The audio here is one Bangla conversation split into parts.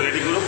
रेडी करो।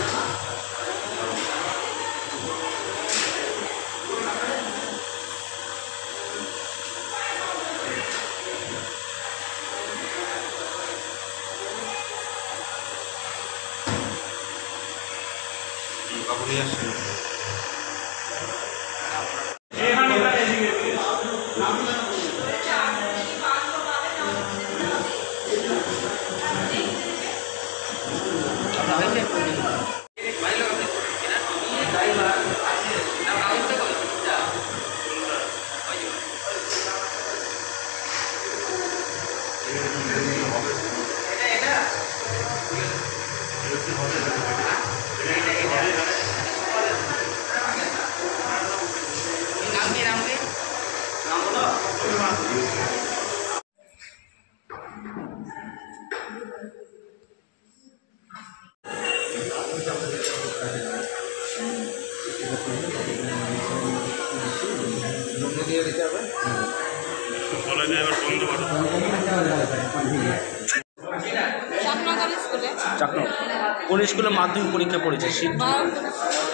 কোন স্কুলে মাধ্যমিক পরীক্ষা পড়েছে?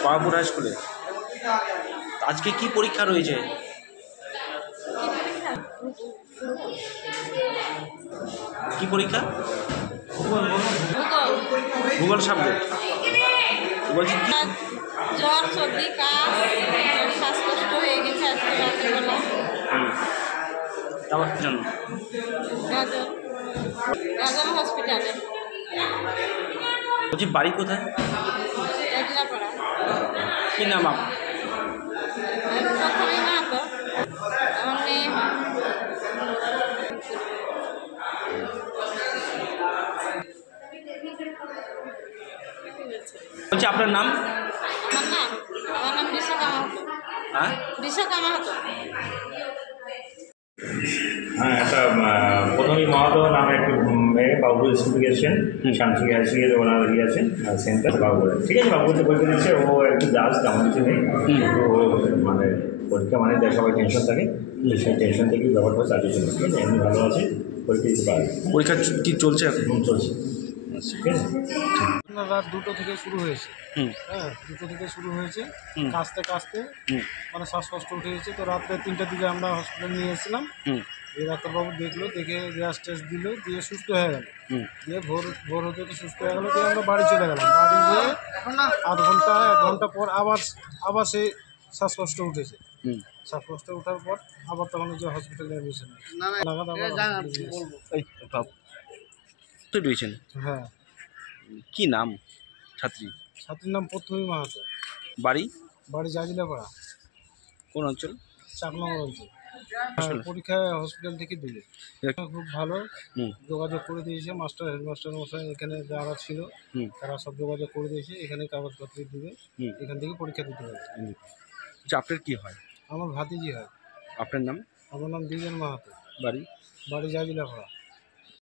বাবুপুর হাই স্কুলে। আজকে কি পরীক্ষা রয়েছে? কি পরীক্ষা? ভূগোল সাবজেক্ট। বলছি কি জ্বর, সর্দি, কাশ, শ্বাসকষ্ট হয়ে গেছে আজকে রাত্রিবেলা। আমার জন্য গাজল হসপিটালে। বলছি বাড়ি কোথায়? এজলাপাড়া। কি নাম আপনার? প্রথমে মাহাতো, আমার মেয়ে বলছি আপনার নাম? আমার নাম ঋষিকা মাহাতো। হ্যাঁ, ঋষিকা মাহাতো। হ্যাঁ, একটা প্রথমেই মাহাতো নামে একটি মেয়ে বাবুপুর স্কুল গেছেন, শান্তি হাই স্কুলে ওনার আছে সেন্টার বাবুপুরে। ঠিক আছে, বাবুপুরতে পরীক্ষা দিচ্ছে। ও একটু জাস্ট তেমন কিছু নেই, কিন্তু ও মানে পরীক্ষা মানে সবাই টেনশন থাকে, সেই টেনশন থেকেই ব্যাপারটা চালিয়ে চলছে। ঠিক আছে, এমনি ভালো আছে, পরীক্ষা দিতে পারে। পরীক্ষা কি চলছে এখন? চলছে, ঠিক আছে। রাত 2টো থেকে শুরু হয়েছে। হ্যাঁ, 2টো থেকে শুরু হয়েছে। কাঁচতে কাঁচতে মানে শ্বাসকষ্ট উঠে গেছে। তো রাত্রে 3টার দিকে আমরা হসপিটালে নিয়ে এসেছিলাম। এই ডাক্তারবাবু দেখলো, দেখে গ্যাস টেস্ট দিল, দিয়ে সুস্থ হয়ে গেল। দিয়ে ভোর হতে তো সুস্থ হয়ে গেল। দিয়ে আমরা বাড়ি চলে গেলাম। বাড়ি গিয়ে 1 ঘন্টা পর আবার সেই শ্বাসকষ্ট উঠেছে। শ্বাসকষ্ট ওঠার পর আবার তখন যে হসপিটালে এডমিশন লাগাত রয়েছেন। হ্যাঁ। কি নাম ছাত্রী? ছাত্রীর নাম প্রথমী মাহাতো। বাড়ি? বাড়ি জাজিলাপাড়া। কোন অঞ্চল? 4 নম্বর অঞ্চল। পরীক্ষা হসপিটাল থেকে দিলে খুব ভালো যোগাযোগ করে দিয়েছে। হেডমাস্টার মশাই এখানে যারা ছিল তারা সব যোগাযোগ করে দিয়েছে। এখানে কাগজপত্র দিবে, এখান থেকে পরীক্ষা দিতে হবে। আপনার কি হয়? আমার ভাতিজি হয়। আপনার নাম? আমার নাম দ্বিজেন মাহাতো। বাড়ি? বাড়ি জাজিলাপাড়া।